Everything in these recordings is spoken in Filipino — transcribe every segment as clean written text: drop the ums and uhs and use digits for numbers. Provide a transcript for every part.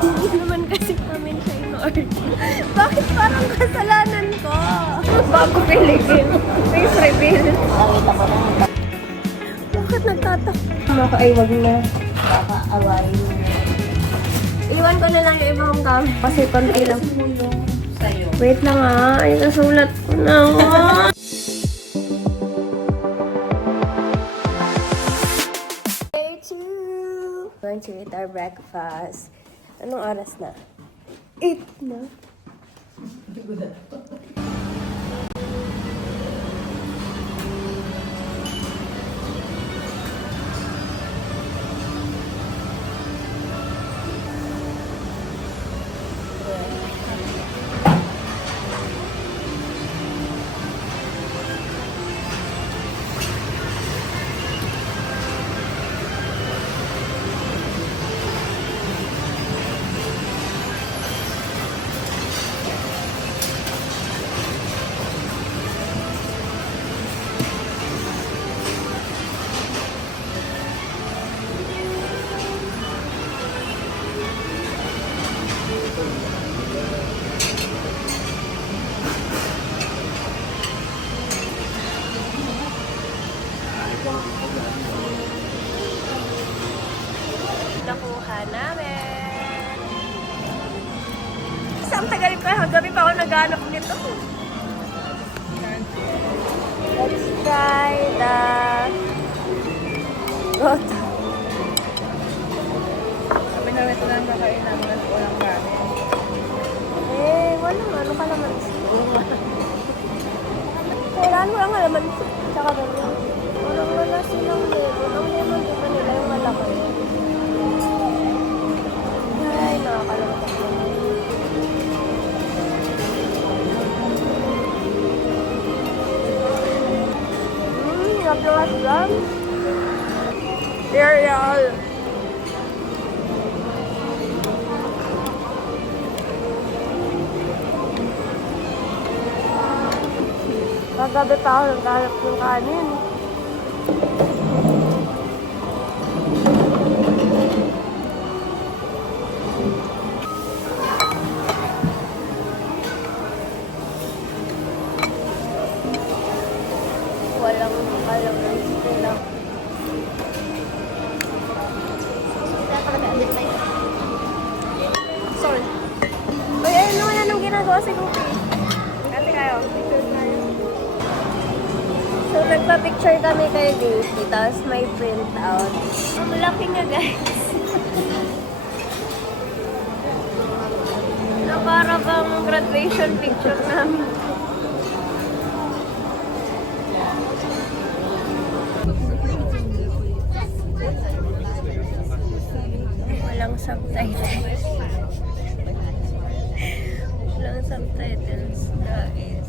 Hindi naman kasi kami sa Lord. Bakit parang kasalanan ko? Bago piligin. Face reveal. Bakit nagtatak? Ay, wag na. Kakaawain mo. Iwan ko na lang yung ibang gamit. Kasi konti lang. Wait lang ah. Ay, nasulat ko na. Day 2. Going to eat our breakfast. Anong oras na? 8 na. Nakuha namin. Isang tagal pa, gabi pa ako naghanap nito. Let's try the goto. Sabi na ito lang kakainan ng walang ramen. Eh, wala nga. Ano ka naman? Kailangan ko lang alaman. Tsaka ganyan. Walang wala silang lemon. Ang lemon di ba nila yung malaki? Ay, nakakalungkot naman. Nabiwas lang. Cereal. Kagabi pa ako naghanap ng kanin. Walang alam ng sila. Sorry. Uy, ayun naman anong ginagawa si Lupi. Ate kayo, picture tayo. So, nagpa-picture kami kay Lupi, tapos may print out. Ang laki niya, guys. Na para bang graduation picture namin. Walang subtitles. Walang subtitles, guys.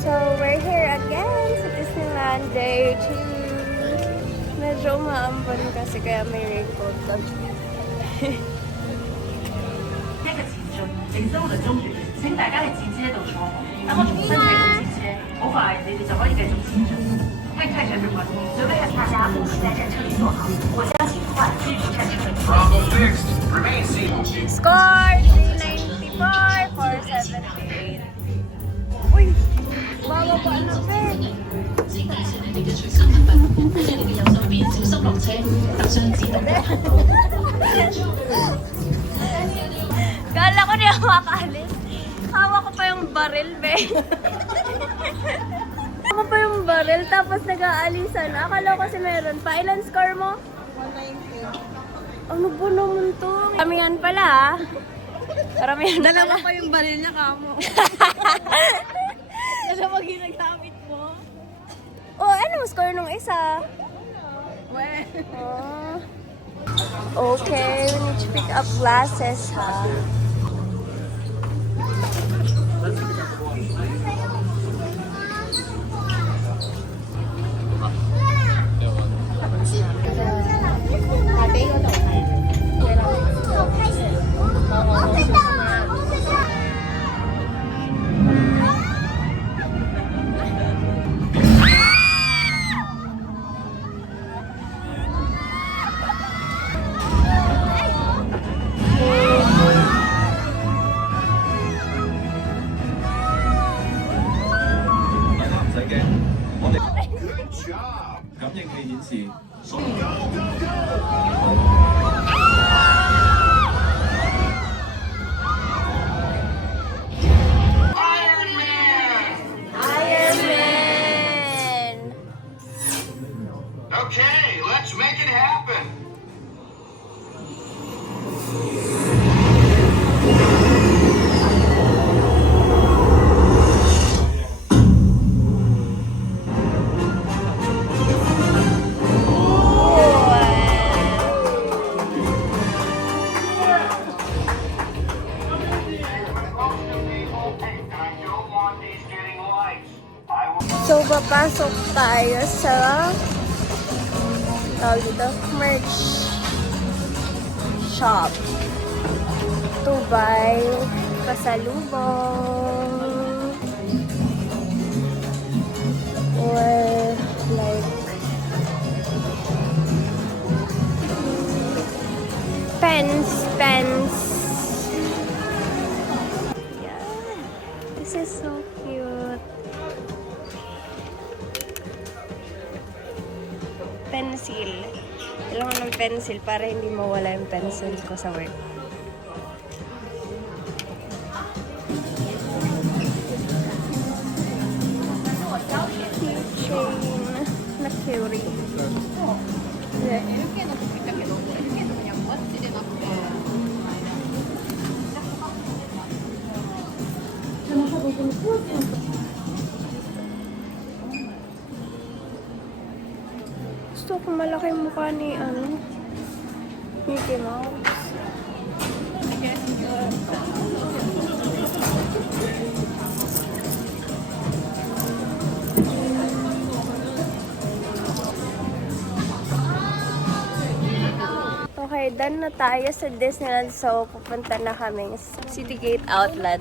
So, we're here again sa Disneyland Day 2. Medyo umaambon kasi kaya may raincoat kami. 呢個前進整修輪中段，請大家喺剪接度坐好，等我重新啟動剪接，好快你哋就可以繼續前進。為泰山之魂，準備大家務必在戰車裡坐好，我將盡快驅逐戰車。 Score! 394, 478. Uy! Bababa na, Ben! Kala ko niya makaalis. Hawak ko pa yung baril, Ben. Hawak ko pa yung baril, tapos nag-aalisan. Akala ko kasi meron pa. Ilan score mo? 190. Ano ba naman to? Karamihan pala, ha? Karamihan pala. Dalawa pa yung baril niya, kamo. Dalawa ginagamit mo. Oh, anong score nung isa? Well. Oh. Okay, we need to pick up glasses, ha? Good job！感應器顯示。Iron Man! Okay, let's make it happen. So, papasok tayo sa tawag dito, merch shop to buy pasalubong or like pens. Yeah, this is so cute. Pencil. Kailangan ng pencil para hindi mawala yung pencil ko sa work. Keychain na curie. Yeah. Gusto ko malaki yung mukha ni Mickey Mouse. Okay, done na tayo sa Disneyland. So, pupunta na kami sa Citygate Outlet.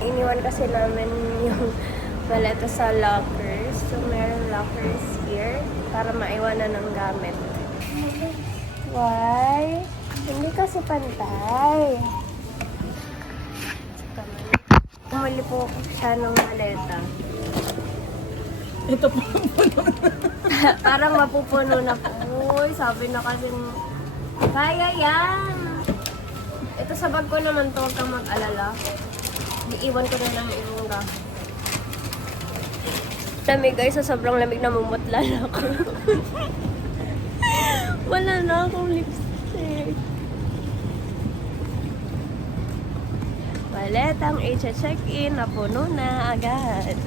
Iniwan kasi namin yung maleta sa lockers. So, meron lockers here para maiwanan ng gamit. Why? Hindi kasi pantay. Bumili po siya ng maleta. Ito po. Parang mapupuno na po. Uy, sabi na kasi kaya yan. Ito sa bag ko naman to, huwag kang mag-alala. Iiwan ko na lang yung lamig guys, sa sobrang lamig na mumutla na ako. Wala na akong lipstick. Maletang i-check-in, napuno na agad.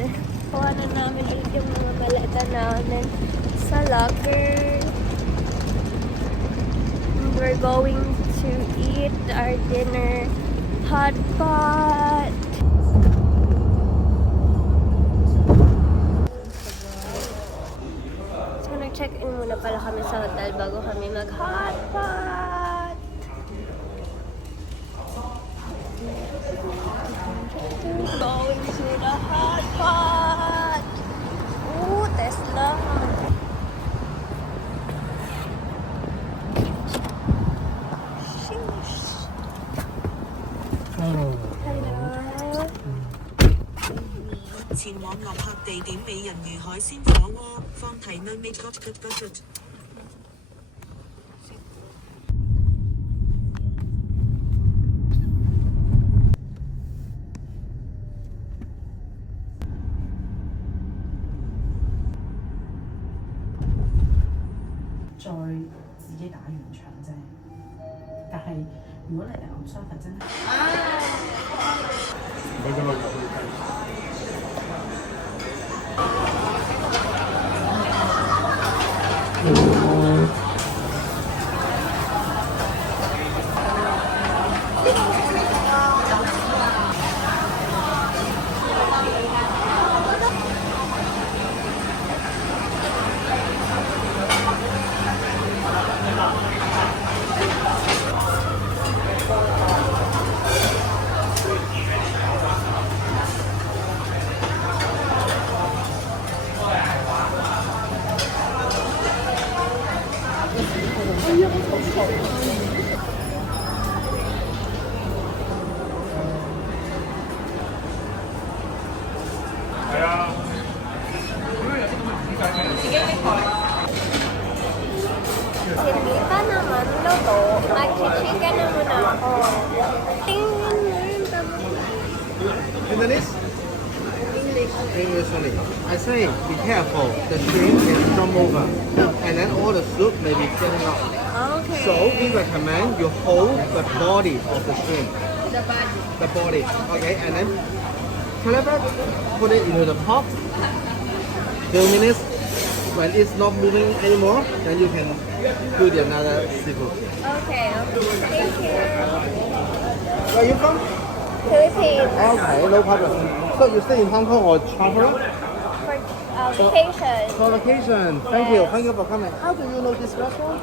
Kuha na namin ulit yung mga maleta namin sa locker. We're going to eat our dinner hot pot. So, nag-check-in muna pala kami sa hotel bago kami mag-hot pot. Going to the hot pot. Ooh, Tesla. Sheesh. Hello. 前往落客地點美人魚海鮮火鍋，放題 no make up good budget。再自己打完場啫。但係如果你係咁相反真係。Hindi pa naman luto. Mag-chicken na muna ako. Tingin mo yung English? English only. I say, be careful. The shrimp can jump over. And then all the soup may be getting out. Okay. So we recommend you hold the body of the shrimp. The body. Okay, and then clever, put it into the pot. Few minutes. When it's not moving anymore, then you can do the another seafood. Okay. Thank you. Where are you from? Philippines. Okay, no problem. So you stay in Hong Kong or travel? For vacation. For vacation. Thank you. Thank you for coming. How do you know this restaurant?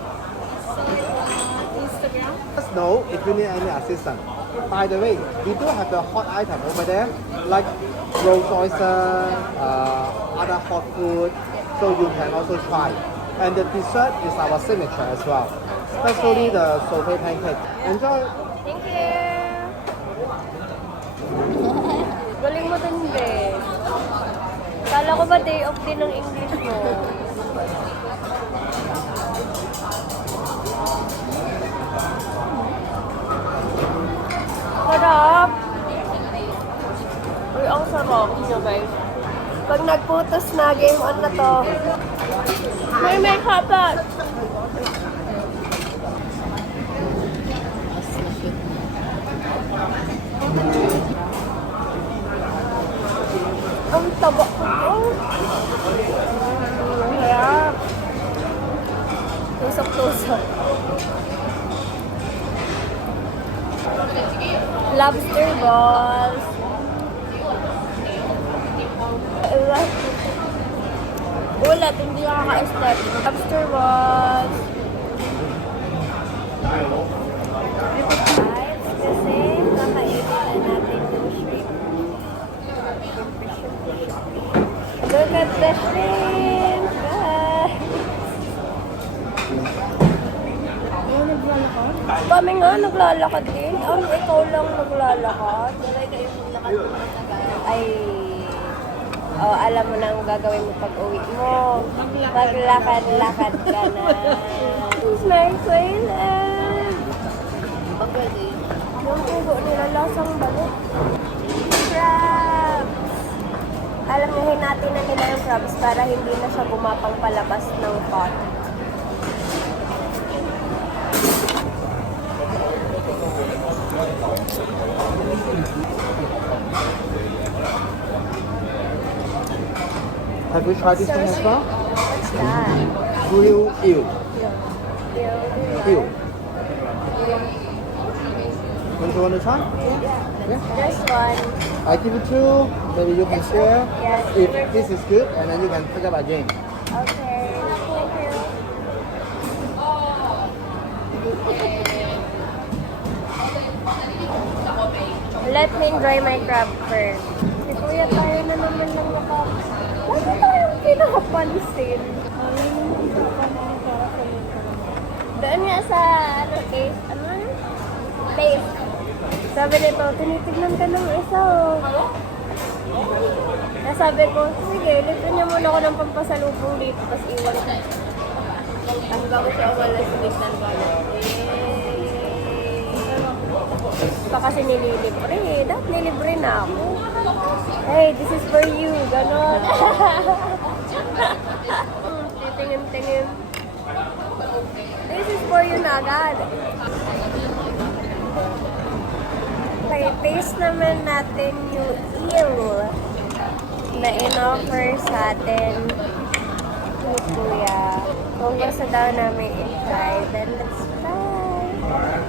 Instagram? Let us know if you need any assistance. By the way, we do have the hot item over there, like roast oyster, other hot food, so you can also try. And the dessert is our signature as well, especially the souffle pancake. Enjoy. Thank you. Galing mo din, be. Kala ko ba day off din ng English mo? Sarap! Uy, ang sarap nyo, guys. Pag nagputos na, game on na to. May kapat! Ang taba ko. Ang harap. Tusok-tusok. Lobster balls. Ulat, hindi nakaka-step. Lobster balls. Guys, kasi kakainin natin yung shrimp. Look at the shrimp, guys. Kami nga naglalakad din. Ikaw lang naglalakad. Ay, oh, alam mo na ang gagawin mo pag uwi mo. Maglakad-lakad ka na. It's my toilet. Yung ugo nila lasang balik. Crabs. Alam natin na nila yung crabs para hindi na siya gumapang palabas ng pot. Have you tried this thing as well? What's that? Grilled eel. Eel. Yeah. Don't you want to try? This one. I give it to you. Maybe you can share. Yes. If this is good, and then you can pick up again. Okay. Thank you. Let me enjoy my crab first. Si Kuya, tayo na naman lang naka... Wala tayong pinapansin. Doon nga sa, case, place. Sabi nito, tinitignan ka ng isa, oh. Nasabi ko, sige, litin niya muna ako ng pampasalubong dito, tapos iwan ko. Ang bago siya umalas, tinignan ko. Pa kasi nililibre eh. Dapat nilibre na ako. Hey, this is for you. Ganon. Titingin-tingin. This is for you na agad. Okay, taste naman natin yung eel na in-offer sa atin ni Kuya. Kung gusto daw namin i-try, then let's try.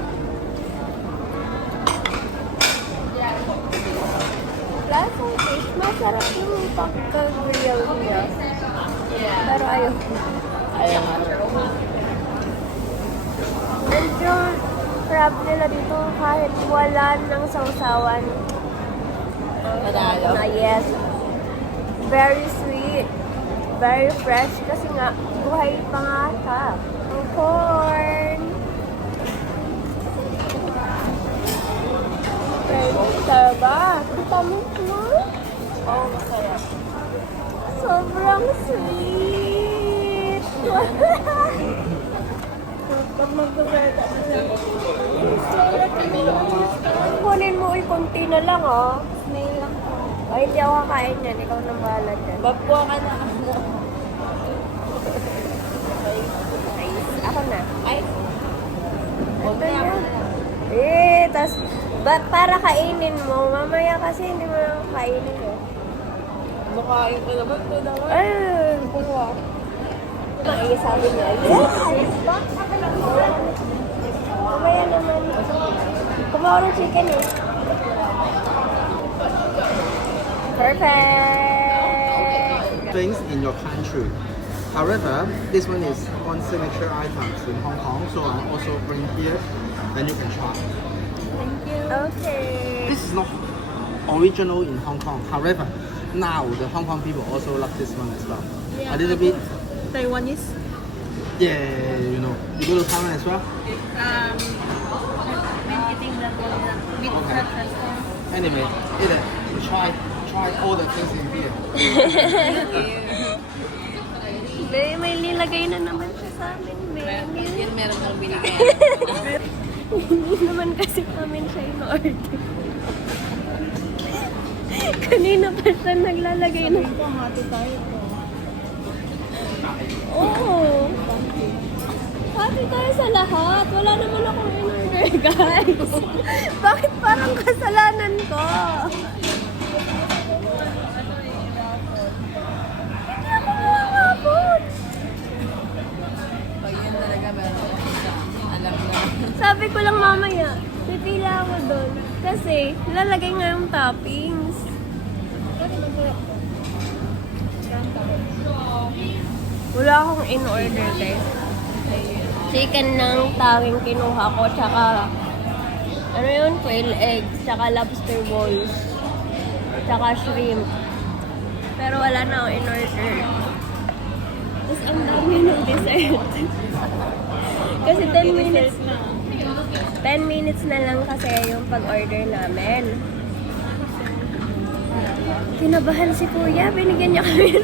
Lasang fish, masarap yung pagka-grill niya. Pero ayaw. And yung crab nila dito, kahit wala ng sausawan. Na yes. Very sweet. Very fresh. Kasi nga, buhay pa nga siya. Ang corn. daming fruit. Oo, masaya. Sobrang sweet. Pag magkasaya sila. Kunin mo konti na lang, oh. Snail lang po. Ay, hindi ako kakain yan. Ikaw nang bahala dyan. Babwa ka na ano. Ako na. Ay. Ito yun. Eh, tas, para kainin mo. Mamaya kasi hindi mo lang kainin eh. Makain ko naman. Ito naman. Ay, kuha. Sabi niya, yes! Mamaya naman. Kumawa ng chicken eh. Perfect! Things in your country. However, this one is one signature items in Hong Kong, so I also bring here, then you can try. Okay. This is not original in Hong Kong. However, now the Hong Kong people also love this one as well. A little bit, Taiwanese. yeah, you know. You go to Taiwan as well? Been eating that one. With Okay. Anyway, either try all the things in here. Be, may nilagay na naman siya sa amin, be. Yun meron kang binigay. Hindi naman kasi kami siya in-order. Kanina pa siya naglalagay ng... Ito, hati tayo po. Oo. Happy tayo sa lahat. Wala naman akong in-order, guys. Bakit parang kasalanan ko? Hindi ako makakapot. Pag yun talaga meron. Alam na. Sabi ko lang mamaya, pipila ako doon. Kasi lalagay nga yung toppings. Wala akong in-order, guys. Chicken ng tawing kinuha ko, tsaka ano yun, quail eggs, tsaka lobster balls, tsaka shrimp. Pero wala na akong in-order. Tapos ang dami ng dessert. Kasi 10 minutes na. 10 minutes na lang kasi yung pag-order namin. Kinabahan si Kuya, binigyan niya kami ng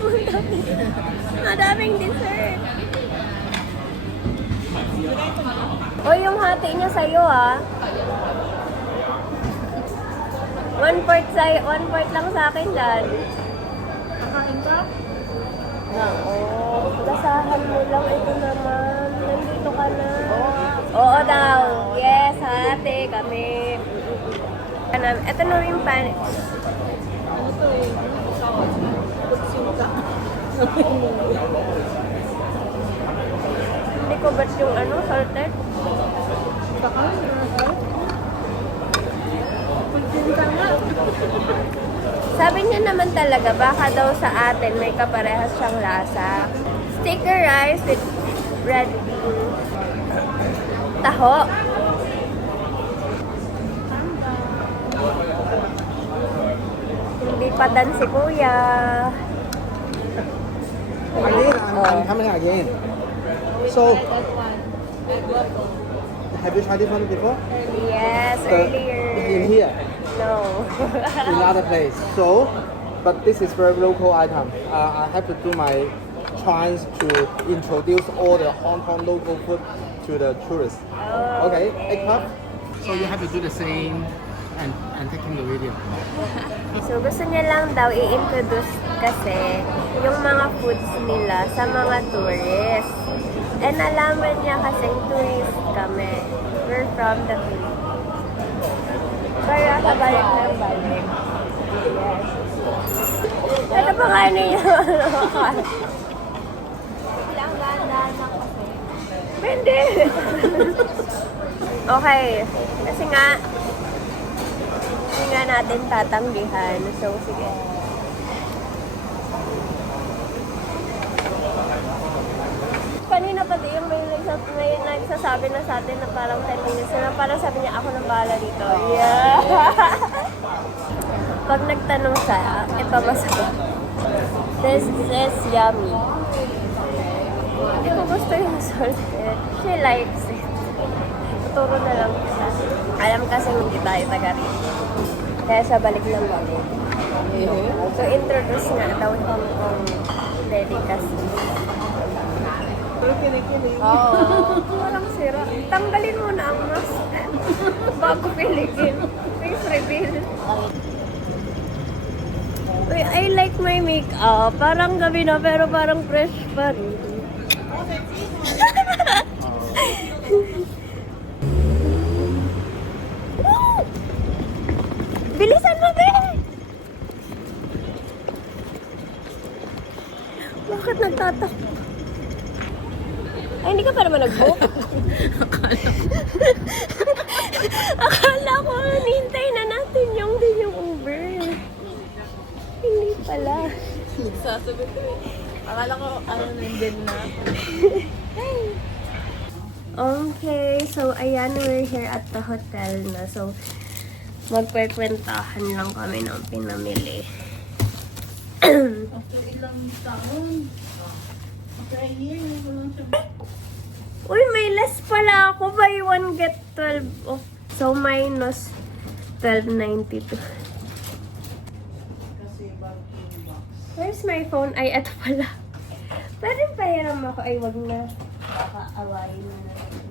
madaming dessert. O, yung hati niya sa'yo, ah. 1/4 lang sa akin, Dad. Kakain ka? Oo. Lasahan mo lang. Ito naman. Nandito ka na. Oo daw. Yes, hati kami. Ito na yung pan. Ano to eh? Kutsuka. Hindi ko ba't yung ano, salted? Kakain ka? Kutsuka nga. Sabi niya naman talaga, baka daw sa atin may kaparehas siyang lasa. Sticker rice with red bean. Taho. Hindi pa dan si Kuya. Again, I'm coming again. So, That one. Red waffle. have you tried this one before? Yes, In earlier. here, No. in another place. So, but this is very local item. I have to do my chance to introduce all the Hong Kong local food to the tourists. Okay, egg puff. So you have to do the same and taking the video. So, gusto niya lang daw i-introduce kasi yung mga foods nila sa mga tourists. And nalaman niya kasing tourist kami. We're from the Philippines. Kaya kabalik ng balik. Yes. Ito pa nga niya. Ilang gandaan na kasi. Hindi. Okay. Kasi nga natin tatanggihan. So, sige. Kanina pati yung may nagsasabi na sa atin na parang 10 minutes na parang sabi niya ako nang bahala dito. Yeah! Pag nagtanong siya, ipamasagot. This is yummy. Hindi ko gusto yung salted. She likes it. Tuturo na lang siya. Alam kasi hindi tayo taga rito. Kaya siya balik ng balik. So, introduce nga daw Hong Kong delicacy. Pero kinikilig. Oo. Walang sira. Tanggalin mo na ang mask. Bago piligin. Face reveal. Uy, I like my makeup. Parang gabi na pero parang fresh pa rin. Woo! Bilisan mo, be! Bakit nagtatakbo? Ay, hindi ka pa naman nag-book? Akala ko, hinihintay na natin yung Uber. Hindi pala. Sasagot ko eh. Akala ko, nandun na. Okay, so ayan, we're here at the hotel na. So, magkwekwentahan lang kami ng pinamili. After ilang taon. After a year, ko lang siya. Uy, may less pala ako. Buy one, get 12 off. So, minus 12.92. Where's my phone? Ay, eto pala. Pwede pahiram ako. Ay, wag na. Kakaawain na natin.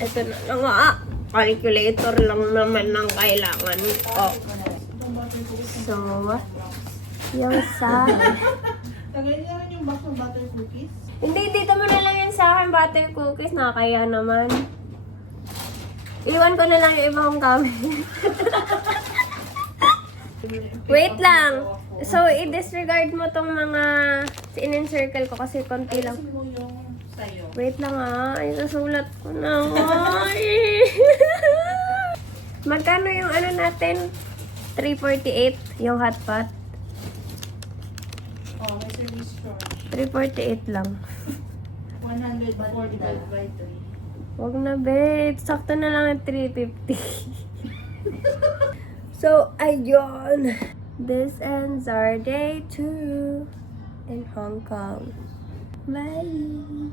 Ito na lang ah. Calculator lang naman ang kailangan ko. So, yung sa... Tagay niya rin yung box ng butter cookies. Hindi, dito mo na lang yun sa akin, butter cookies. Nakakaya naman. Iwan ko na lang yung ibang gamit. Wait lang. So, i-disregard mo tong mga in-circle ko kasi konti lang. Mo yung sayo. Wait lang ah. Ay, nasulat ko na. Ay. Magkano yung ano natin? 348 yung hot pot. Oh, may service charge. 348 lang. 145 by 3. Wag na, babe. Sakto na lang ang 350. So, ayun. This ends our day 2 in Hong Kong. Bye!